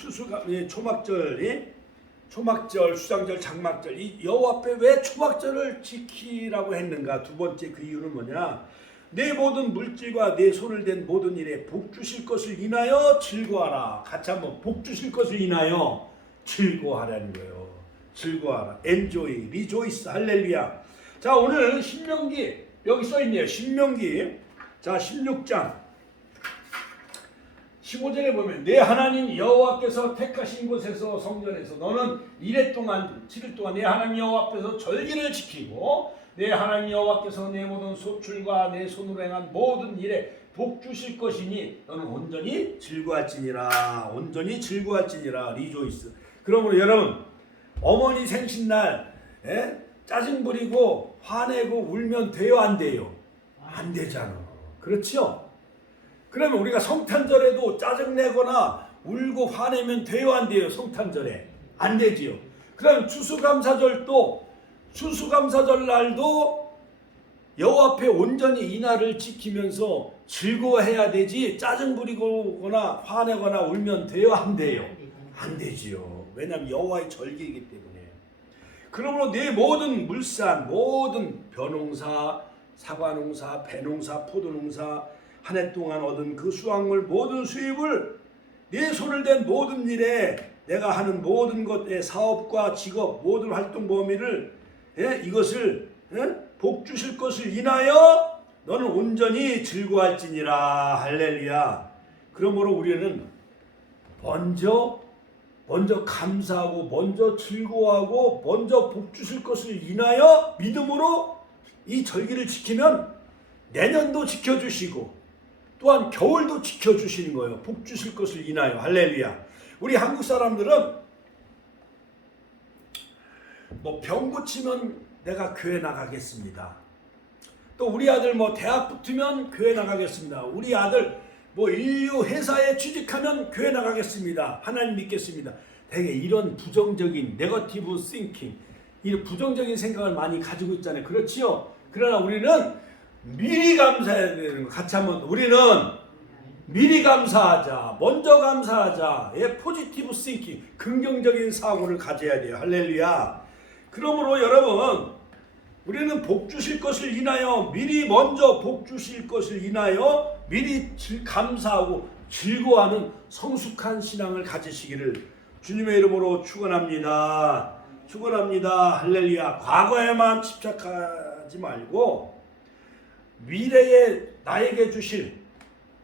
초막절, 수장절, 장막절, 이 여호와 앞에 왜 초막절을 지키라고 했는가? 두 번째 그 이유는 뭐냐? 내 모든 물질과 내 손을 댄 모든 일에 복 주실 것을 인하여 즐거워하라. 같이 한번 복 주실 것을 인하여 즐거워하라는 거예요. 즐거워하라. enjoy, rejoice, 할렐루야. 자, 오늘 신명기 여기 써 있네요. 신명기 자 16장 15절에 보면 내 하나님 여호와께서 택하신 곳에서 성전에서 너는 이래 동안 7일 동안 내 하나님 여호와 앞에서 절기를 지키고 내 하나님 여호와께서 내 모든 소출과 내 손으로 행한 모든 일에 복 주실 것이니 너는 온전히 즐거할지니라. 온전히 즐거할지니라. 리조이스. 그러므로 여러분 어머니 생신날 짜증 부리고 화내고 울면 돼요 안 돼요? 안 되잖아. 그렇죠? 그러면 우리가 성탄절에도 짜증내거나 울고 화내면 돼요 안 돼요? 성탄절에 안 되지요. 그럼 추수감사절도 추수감사절 날도 여호와 앞에 온전히 이 날을 지키면서 즐거워해야 되지 짜증 부리거나 화내거나 울면 돼요 안 돼요? 안 되지요. 왜냐하면 여호와의 절기이기 때문에. 그러므로 내 모든 물산, 모든 벼농사, 사과농사, 배농사, 포도농사 한 해 동안 얻은 그 수확물 모든 수입을 내 손을 댄 모든 일에 내가 하는 모든 것의 사업과 직업 모든 활동 범위를 이것을 복 주실 것을 인하여 너는 온전히 즐거워할지니라. 할렐루야. 그러므로 우리는 먼저 감사하고 먼저 즐거워하고 먼저 복 주실 것을 인하여 믿음으로 이 절기를 지키면 내년도 지켜주시고 또한 겨울도 지켜주시는 거예요. 복 주실 것을 인하여. 할렐루야. 우리 한국 사람들은 뭐 병 고치면 내가 교회 나가겠습니다. 또 우리 아들 뭐 대학 붙으면 교회 나가겠습니다. 우리 아들 뭐 인류 회사에 취직하면 교회 나가겠습니다. 하나님 믿겠습니다. 되게 이런 부정적인 네거티브 싱킹, 이런 부정적인 생각을 많이 가지고 있잖아요. 그렇지요? 그러나 우리는 미리 감사해야 되는 거 같이 한번. 우리는 미리 감사하자, 먼저 감사하자. 포지티브 싱킹, 긍정적인 사고를 가져야 돼요. 할렐루야. 그러므로 여러분 우리는 복 주실 것을 인하여 미리 먼저 복 주실 것을 인하여 미리 감사하고 즐거워하는 성숙한 신앙을 가지시기를 주님의 이름으로 축원합니다. 축원합니다. 할렐루야. 과거에만 집착하지 말고 미래에 나에게 주실,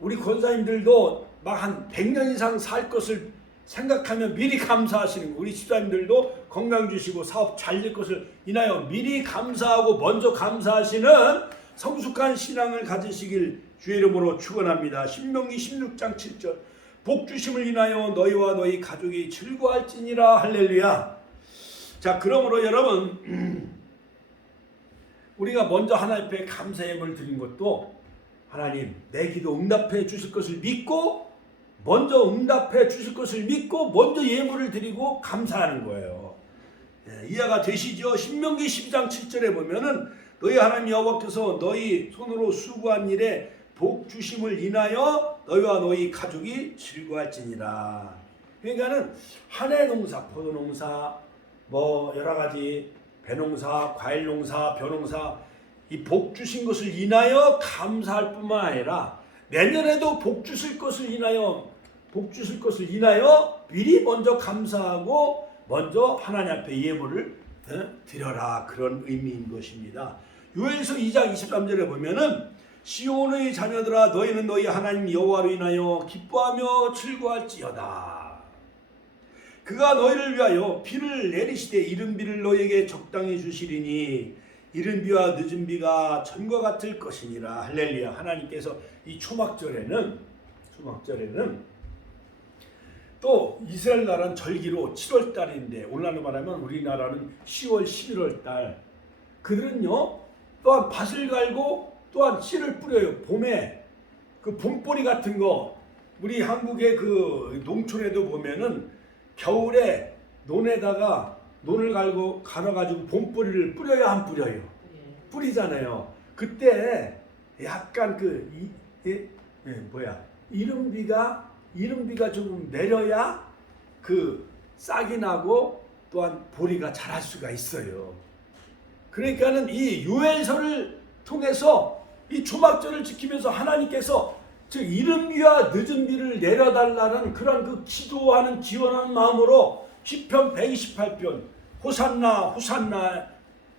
우리 권사님들도 막 한 100년 이상 살 것을 생각하며 미리 감사하시는 거. 우리 집사님들도 건강 주시고 사업 잘 될 것을 인하여 미리 감사하고 먼저 감사하시는 성숙한 신앙을 가지시길 주의 이름으로 축원합니다. 신명기 16장 7절 복 주심을 인하여 너희와 너희 가족이 즐거워할지니라. 할렐루야. 자, 그러므로 여러분 우리가 먼저 하나님 앞에 감사의 예물을 드린 것도 하나님 내 기도 응답해 주실 것을 믿고 먼저 응답해 주실 것을 믿고 먼저 예물을 드리고 감사하는 거예요. 이해가 되시죠? 신명기 12장 7절에 보면은 너희 하나님 여호와께서 너희 손으로 수고한 일에 복 주심을 인하여 너희와 너희 가족이 즐거워할지니라. 그러니까는 한 해 농사, 포도 농사, 뭐 여러 가지 배농사, 과일 농사, 벼농사 이 복 주신 것을 인하여 감사할 뿐만 아니라 내년에도 복 주실 것을 인하여 미리 먼저 감사하고 먼저 하나님 앞에 예물을 드려라. 그런 의미인 것입니다. 요엘서 2장 23절에 보면은 시온의 자녀들아 너희는 너희 하나님 여호와로 인하여 기뻐하며 즐거워할지어다. 그가 너희를 위하여 비를 내리시되 이른 비를 너희에게 적당히 주시리니 이른 비와 늦은 비가 전과 같을 것이니라. 할렐루야. 하나님께서 이 초막절에는 또 이스라엘 나라는 절기로 7월 달인데 오늘날로 말하면 우리나라는 10월 11월 달 그들은요 또한 밭을 갈고 또한 씨를 뿌려요. 봄에 그 봄보리 같은 거 우리 한국의 그 농촌에도 보면은 겨울에 논에다가 논을 갈아가지고 봄보리를 뿌려요 안 뿌려요? 뿌리잖아요. 그때 약간 이른비가 조금 내려야 그 싹이 나고 또한 보리가 자랄 수가 있어요. 그러니까는 이 요엘서를 통해서 이 초막절을 지키면서 하나님께서 즉 이른 비와 늦은 비를 내려달라는 그런 그 기도하는 기원하는 마음으로 시편 128편 호산나 호산나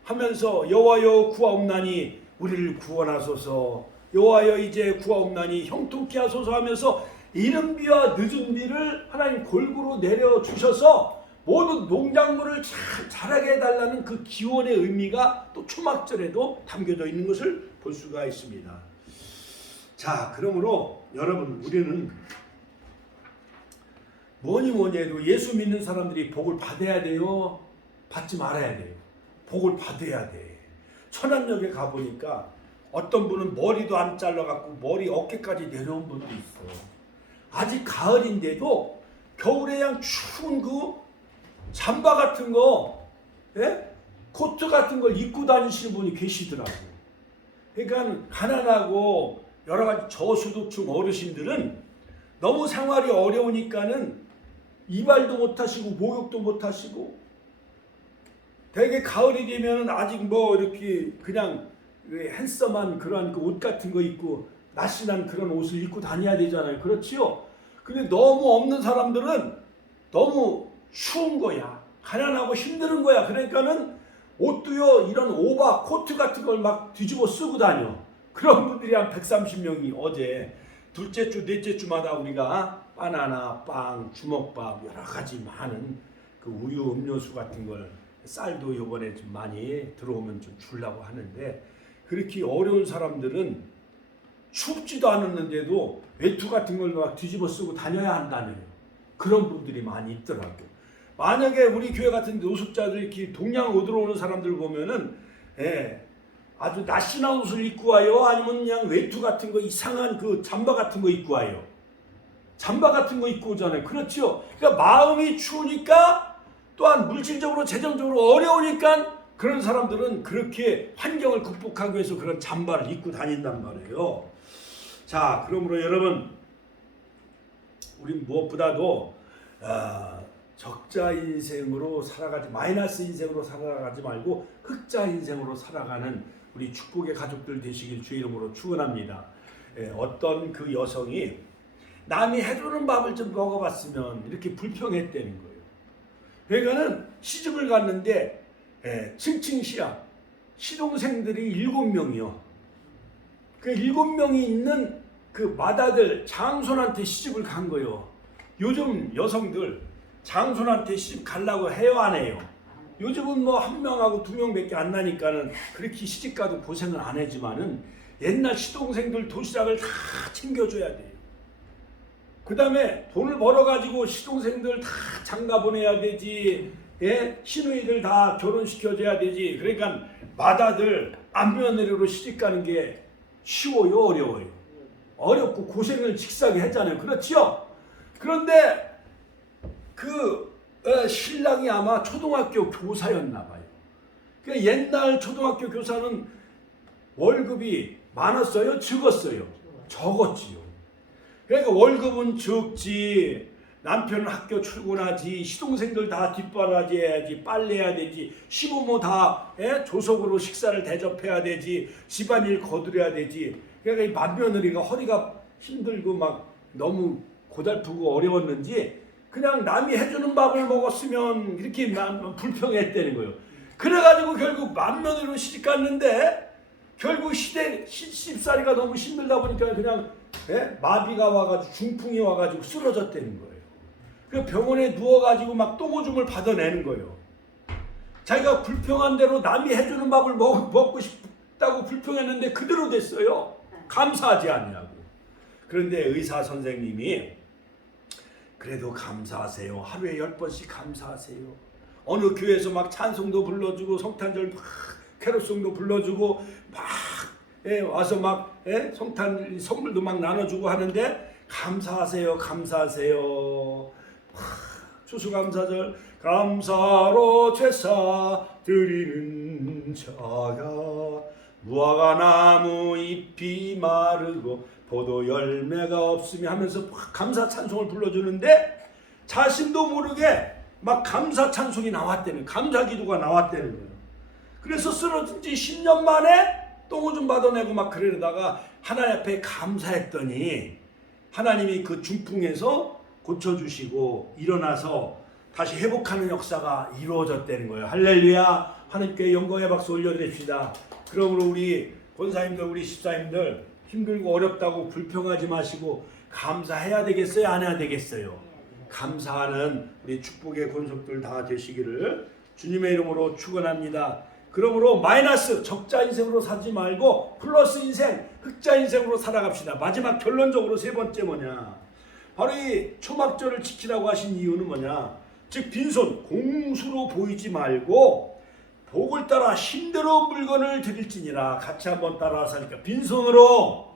하면서 여호와여 구하옵나니 우리를 구원하소서. 여호와여 이제 구하옵나니 형통케 하소서 하면서 이른 비와 늦은 비를 하나님 골고루 내려주셔서 모든 농작물을 잘 자라게 해달라는 그 기원의 의미가 또 초막절에도 담겨져 있는 것을 볼 수가 있습니다. 자, 그러므로 여러분, 우리는 뭐니 해도 예수 믿는 사람들이 복을 받아야 돼요? 받지 말아야 돼요? 복을 받아야 돼. 천안역에 가보니까 어떤 분은 머리도 안 잘라갖고 머리 어깨까지 내려온 분도 있어. 아직 가을인데도 겨울에 그냥 추운 그 잠바 같은 거, 예? 코트 같은 걸 입고 다니시는 분이 계시더라고. 그러니까 가난하고 여러 가지 저소득층 어르신들은 너무 생활이 어려우니까는 이발도 못 하시고 목욕도 못 하시고, 되게 가을이 되면 아직 뭐 이렇게 그냥 핸섬한 그런 그 옷 같은 거 입고 날씬한 그런 옷을 입고 다녀야 되잖아요. 그렇지요? 근데 너무 없는 사람들은 너무 추운 거야. 가난하고 힘든 거야. 그러니까는 옷도요, 이런 오바 코트 같은 걸 막 뒤집어 쓰고 다녀. 그런 분들이 한 130명이 어제 둘째 주, 넷째 주마다 우리가 바나나, 빵, 주먹밥, 여러 가지 많은 그 우유, 음료수 같은 걸, 쌀도 이번에 좀 많이 들어오면 좀 주려고 하는데, 그렇게 어려운 사람들은 춥지도 않았는데도 외투 같은 걸 막 뒤집어 쓰고 다녀야 한다는 그런 분들이 많이 있더라고요. 만약에 우리 교회 같은 노숙자들 이렇게 동양 들어오는 사람들 보면은, 아주 날씬한 옷을 입고 와요? 아니면 그냥 외투 같은 거, 이상한 그 잠바 같은 거 입고 와요? 잠바 같은 거 입고 오잖아요. 그렇죠? 그러니까 마음이 추우니까, 또한 물질적으로 재정적으로 어려우니까 그런 사람들은 그렇게 환경을 극복하기 위해서 그런 잠바를 입고 다닌단 말이에요. 자, 그러므로 여러분, 우리 무엇보다도 적자 인생으로 살아가지, 마이너스 인생으로 살아가지 말고 흑자 인생으로 살아가는 우리 축복의 가족들 되시길 주의 이름으로 축원합니다. 어떤 그 여성이 남이 해주는 밥을 좀 먹어봤으면 이렇게 불평했다는 거예요. 그러니까는 시집을 갔는데 칭칭시야 시동생들이 7명이요. 그 7명이 있는 그 맏아들 장손한테 시집을 간 거예요. 요즘 여성들 장손한테 시집 가려고 해요, 안 해요? 요즘은 뭐 1명하고 2명밖에 안 나니까는 그렇게 시집 가도 고생을 안 하지만은 옛날 시동생들 도시락을 다 챙겨줘야 돼요. 그 다음에 돈을 벌어가지고 시동생들 다 장가 보내야 되지, 시누이들 다 결혼시켜줘야 되지. 그러니까 맏아들 맏며느리로 시집가는 게 쉬워요, 어려워요? 어렵고 고생을 직사하게 했잖아요. 그렇지요? 그런데 그 신랑이 아마 초등학교 교사였나 봐요. 그러니까 옛날 초등학교 교사는 월급이 많았어요? 적었어요? 적었지요. 그러니까 월급은 적지, 남편은 학교 출근하지, 시동생들 다 뒷바라지 해야지, 빨래해야 되지, 시부모 다 조석으로 식사를 대접해야 되지, 집안일 거들어야 되지. 그러니까 이 맏며느리가 허리가 힘들고 막 너무 고달프고 어려웠는지 그냥 남이 해주는 밥을 먹었으면 이렇게 불평했다는 거예요. 그래가지고 결국 맏며느리로 시집갔는데 결국 시집살이가 너무 힘들다 보니까 그냥 마비가 와가지고 중풍이 와가지고 쓰러졌다는 거예요. 그 병원에 누워가지고 막 똥오줌을 받아내는 거예요. 자기가 불평한 대로 남이 해주는 밥을 먹고 싶다고 불평했는데 그대로 됐어요. 감사하지 않냐고. 그런데 의사 선생님이 그래도 감사하세요. 하루에 10번씩 감사하세요. 어느 교회에서 막 찬송도 불러주고 성탄절 막 캐롤송도 불러주고 막 와서 막 성탄 선물도 막 나눠주고 하는데 감사하세요, 감사하세요. 추수감사절 감사로 제사 드리는 자가 무화과 나무 잎이 마르고 포도 열매가 없으며 하면서 감사 찬송을 불러주는데 자신도 모르게 막 감사 찬송이 나왔다는, 감사 기도가 나왔다는 거예요. 그래서 쓰러진 지 10년 만에 똥오줌 받아내고 막 그러다가 하나님 앞에 감사했더니 하나님이 그 중풍에서 고쳐주시고 일어나서 다시 회복하는 역사가 이루어졌다는 거예요. 할렐루야. 하나님께 영광의 박수 올려드립시다. 그러므로 우리 권사님들, 우리 집사님들 힘들고 어렵다고 불평하지 마시고 감사해야 되겠어요? 안 해야 되겠어요? 감사하는 우리 축복의 권속들 다 되시기를 주님의 이름으로 축원합니다. 그러므로 마이너스 적자 인생으로 살지 말고 플러스 인생, 흑자 인생으로 살아갑시다. 마지막 결론적으로 세 번째 뭐냐? 바로 이 초막절을 지키라고 하신 이유는 뭐냐? 즉 빈손 공수로 보이지 말고 복을 따라 힘대로 물건을 드릴지니라. 같이 한번 따라서 하니까 빈손으로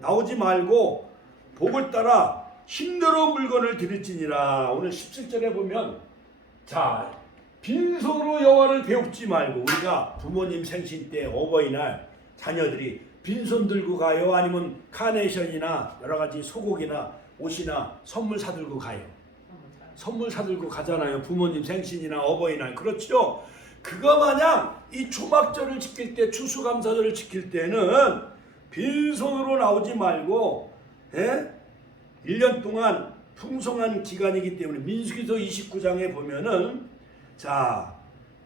나오지 말고 복을 따라 힘대로 물건을 드릴지니라. 오늘 17절에 보면 자 빈손으로 여호와를 배웁지 말고, 우리가 부모님 생신 때 어버이날 자녀들이 빈손 들고 가요? 아니면 카네이션이나 여러 가지 소고기나 옷이나 선물 사들고 가요? 선물 사들고 가잖아요. 부모님 생신이나 어버이날. 그렇죠? 그거 마냥 이 초막절을 지킬 때, 추수감사절을 지킬 때는 빈손으로 나오지 말고 1년 동안 풍성한 기간이기 때문에 민수기서 29장에 보면은 자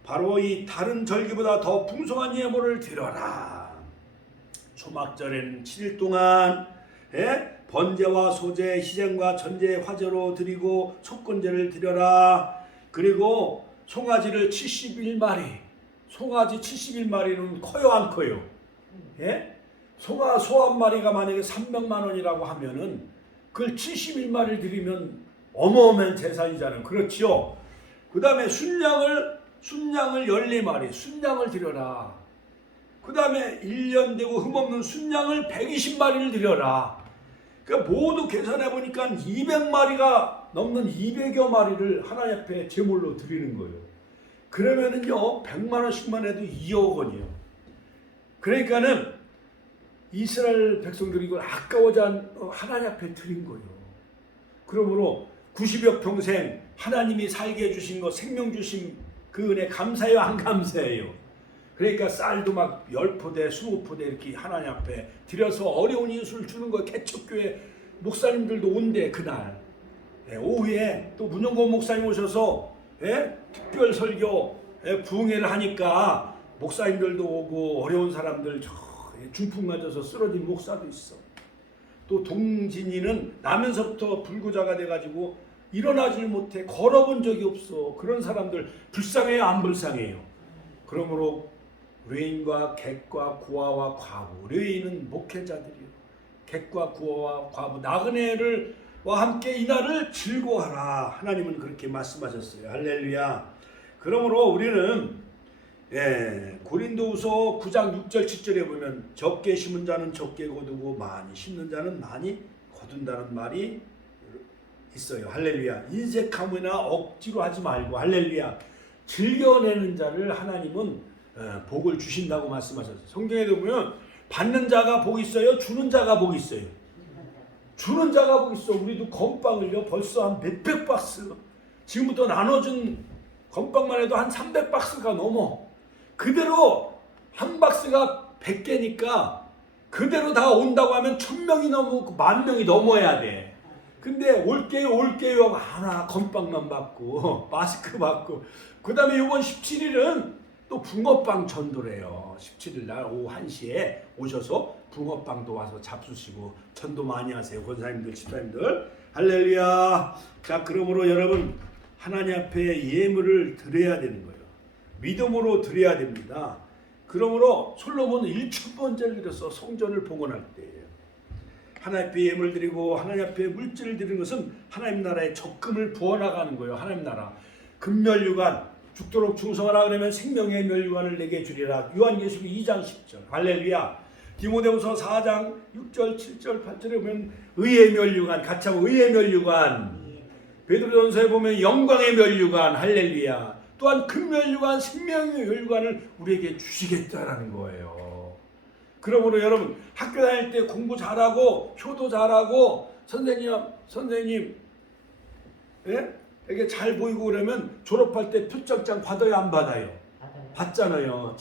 바로 이 다른 절기보다 더 풍성한 예물을 드려라. 초막절에는 7일 동안 번제와 소제, 희생과 전제, 화제로 드리고 속건제를 드려라. 그리고 송아지를 71마리. 송아지 71마리는 커요, 안 커요? 송아 소 한 마리가 만약에 300만 원이라고 하면은 그걸 71마리를 드리면 어마어마한 재산이잖아요. 그렇지요? 그 다음에 순양을 14마리, 순양을 드려라. 그 다음에 1년 되고 흠없는 순양을 120마리를 드려라. 그러니까 모두 계산해 보니까 200마리가 넘는 200여 마리를 하나님 앞에 제물로 드리는 거예요. 그러면은요 100만 원씩만 해도 2억 원이에요. 그러니까는 이스라엘 백성들이 이걸 아까워지 하나님 앞에 드린 거예요. 그러므로 90여 평생 하나님이 살게 해주신 거, 생명 주신 그 은혜 감사해요, 안 감사해요? 그러니까 쌀도 막 10포대, 20포대 이렇게 하나님 앞에 드려서 어려운 이웃을 주는 거예요. 개척교회 목사님들도 온대 그날. 오후에 또 문영권 목사님 오셔서 특별 설교 부흥회를 하니까 목사님들도 오고 어려운 사람들 중풍 맞아서 쓰러진 목사도 있어. 또 동진이는 나면서부터 불구자가 돼가지고 일어나질 못해 걸어본 적이 없어. 그런 사람들 불쌍해요, 안 불쌍해요? 그러므로 레인과 객과 구아와 과부, 레인은 목회자들이요. 객과 구아와 과부, 나그네와 함께 이날을 즐거워하라. 하나님은 그렇게 말씀하셨어요. 할렐루야. 그러므로 우리는 고린도후서 9장 6절 7절에 보면 적게 심은 자는 적게 거두고 많이 심는 자는 많이 거둔다는 말이 있어요. 할렐루야. 인색함이나 억지로 하지 말고 할렐루야. 즐겨내는 자를 하나님은 복을 주신다고 말씀하셨어요. 성경에도 보면 받는 자가 복 있어요, 주는 자가 복 있어요. 주는 자가 복 있어. 우리도 건빵을요 벌써 한 몇백 박스, 지금부터 나눠준 건빵만 해도 한 300박스가 넘어. 그대로 한 박스가 100개니까 그대로 다 온다고 하면 1000명이 넘고 10,000명이 넘어야 돼. 근데 올게요 하나 건빵만 받고 마스크 받고, 그 다음에 이번 17일은 또 붕어빵 전도래요. 17일 날 오후 1시에 오셔서 붕어빵도 와서 잡수시고 전도 많이 하세요. 권사님들, 집사님들. 할렐루야. 자, 그러므로 여러분 하나님 앞에 예물을 드려야 되는 거예요. 믿음으로 드려야 됩니다. 그러므로 솔로몬은 1,000번째를 드려서 성전을 봉헌할 때예요. 하나님 앞에 예물 드리고 하나님 앞에 물질을 드리는 것은 하나님 나라의 적금을 부어나가는 거예요. 하나님 나라. 금면류관 죽도록 충성하라 그러면 생명의 면류관을 내게 주리라. 요한계시록 2장 10절. 할렐루야. 디모데후서 4장 6절 7절 8절에 보면 의의 면류관, 같이 하면 의의 면류관. 베드로전서에 보면 영광의 면류관. 할렐루야. 또한 금면류관, 생명의 면류관을 우리에게 주시겠다라는 거예요. 그러므로 여러분 학교 다닐 때 공부 잘하고 효도 잘하고 선생님 이게 잘 보이고 그러면 졸업할 때 표창장 받아요, 안 받아요? 받잖아요.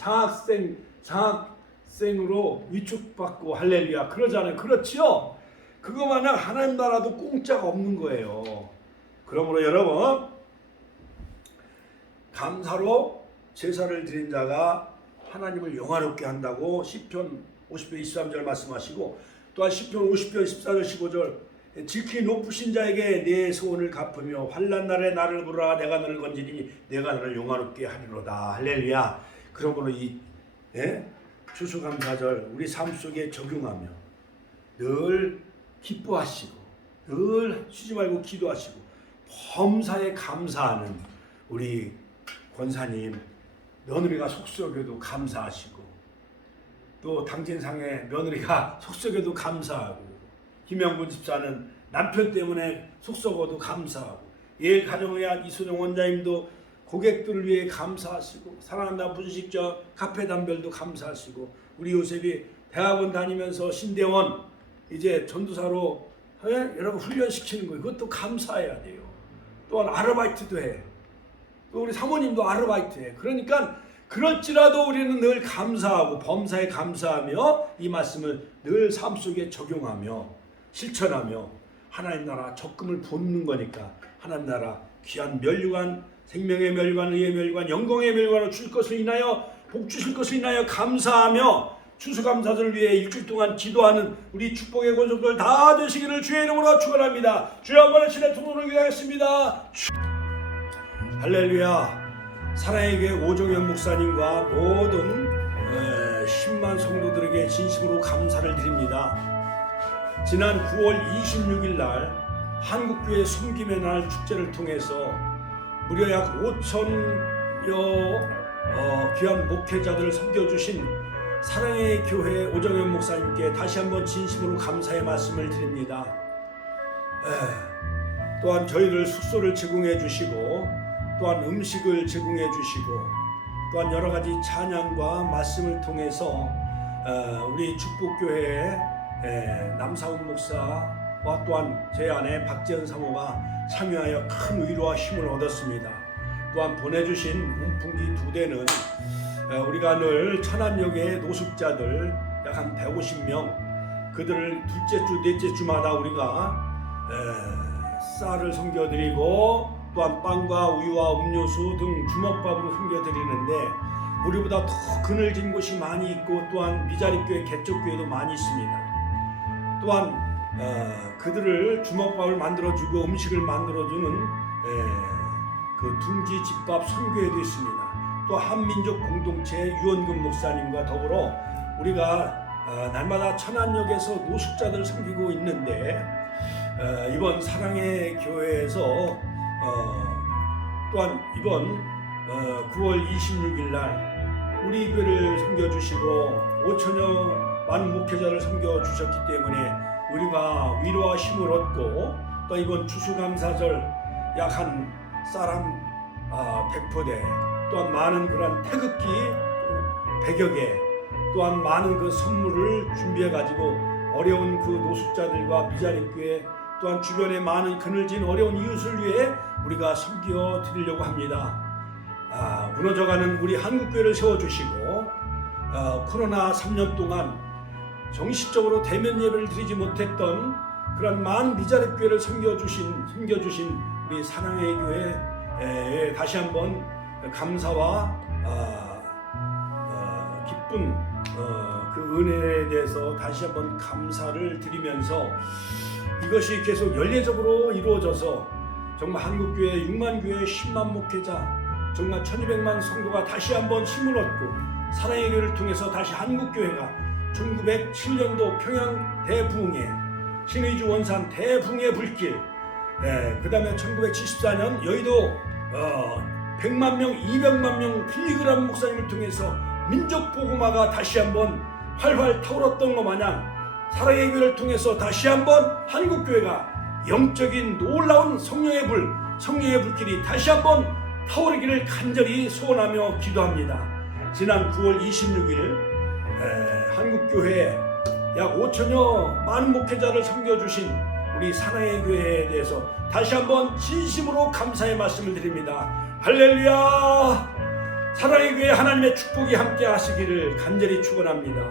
장학생으로 위축받고 할렐루야 그러잖아요. 그렇지요? 그거 마냥 하나님 나라도 공짜가 없는 거예요. 그러므로 여러분 감사로 제사를 드린 자가 하나님을 영화롭게 한다고 시편 50편 23절 말씀하시고 또한 10편 50편 14절 15절 지극히 높으신 자에게 내 소원을 갚으며 환난 날에 나를 부르라 내가 너를 건지니 내가 너를 영화롭게 하리로다. 할렐루야. 그러므로 이 추수감사절 우리 삶 속에 적용하며 늘 기뻐하시고 늘 쉬지 말고 기도하시고 범사에 감사하는 우리 권사님 며느리가 속썩여도 감사하시고 또 당진상의 며느리가 속썩여도 감사하고 김영군 집사는 남편 때문에 속썩어도 감사하고 예일 가정의학 이순영 원장님도 고객들을 위해 감사하시고 사랑한다 분식점 카페 담별도 감사하시고 우리 요셉이 대학원 다니면서 신대원 이제 전도사로 여러분 훈련시키는 거예요. 그것도 감사해야 돼요. 또한 아르바이트도 해. 또 우리 사모님도 아르바이트 해. 그러니까 그럴지라도 우리는 늘 감사하고 범사에 감사하며 이 말씀을 늘 삶 속에 적용하며 실천하며 하나님 나라 적금을 붓는 거니까 하나님 나라 귀한 멸류관 생명의 멸류관 의의 멸류관 영광의 멸류관을 줄 것을 인하여 복 주실 것을 인하여 감사하며 추수감사절을 위해 일주일 동안 기도하는 우리 축복의 권속들 다 되시기를 주의 이름으로 축원합니다. 주여 한번 친히 통로를 기도하겠습니다. 할렐루야. 사랑의 교회 오종현 목사님과 모든 10만 성도들에게 진심으로 감사를 드립니다. 지난 9월 26일 날 한국교회 섬김의 날 축제를 통해서 무려 약 5천여 귀한 목회자들을 섬겨주신 사랑의 교회 오정현 목사님께 다시 한번 진심으로 감사의 말씀을 드립니다. 또한 저희들 숙소를 제공해 주시고 또한 음식을 제공해 주시고 또한 여러 가지 찬양과 말씀을 통해서 우리 축복교회의 남사훈 목사와 또한 제 아내 박재현 사모가 참여하여 큰 위로와 힘을 얻었습니다. 또한 보내주신 문풍기 2대는 우리가 늘 천안역의 노숙자들 약 한 150명 그들을 둘째 주 넷째 주마다 우리가 쌀을 섬겨드리고 또한 빵과 우유와 음료수 등 주먹밥으로 섬겨드리는데 우리보다 더 그늘진 곳이 많이 있고 또한 미자립교회 개척교회도 많이 있습니다. 또한 그들을 주먹밥을 만들어주고 음식을 만들어주는 그 둥지 집밥 선교회도 있습니다. 또 한민족 공동체 유원금 목사님과 더불어 우리가 날마다 천안역에서 노숙자들을 섬기고 있는데 이번 사랑의 교회에서 또한 이번 9월 26일 날 우리 교회를 섬겨주시고 5천여 많은 목회자를 섬겨주셨기 때문에 우리가 위로와 힘을 얻고 또 이번 추수감사절 약 한 쌀 100포대 또한 많은 그런 태극기 100여 개 또한 많은 그 선물을 준비해 가지고 어려운 그 노숙자들과 미자립교회 또한 주변에 많은 그늘진 어려운 이웃을 위해 우리가 섬겨 드리려고 합니다. 무너져가는 우리 한국교회를 세워주시고 코로나 3년 동안 정식적으로 대면 예배를 드리지 못했던 그런 많은 미자립교회를 섬겨주신 우리 사랑의 교회에 다시 한번 감사와 기쁜 그 은혜에 대해서 다시 한번 감사를 드리면서 이것이 계속 연례적으로 이루어져서 정말 한국교회 6만 교회 10만 목회자 정말 1200만 성도가 다시 한번 힘을 얻고 사랑의 교회를 통해서 다시 한국교회가 1907년도 평양 대붕해 신의주 원산 대붕해 불길 그 다음에 1974년 여의도 100만 명 200만 명 필리그람 목사님을 통해서 민족복음화가 다시 한번 활활 타오랐던 것 마냥 사랑의 교회를 통해서 다시 한번 한국교회가 영적인 놀라운 성령의 불길이 다시 한번 타오르기를 간절히 소원하며 기도합니다. 지난 9월 26일 한국교회에 약 5천여 많은 목회자를 섬겨주신 우리 사랑의 교회에 대해서 다시 한번 진심으로 감사의 말씀을 드립니다. 할렐루야! 사랑의 교회 하나님의 축복이 함께 하시기를 간절히 축원합니다.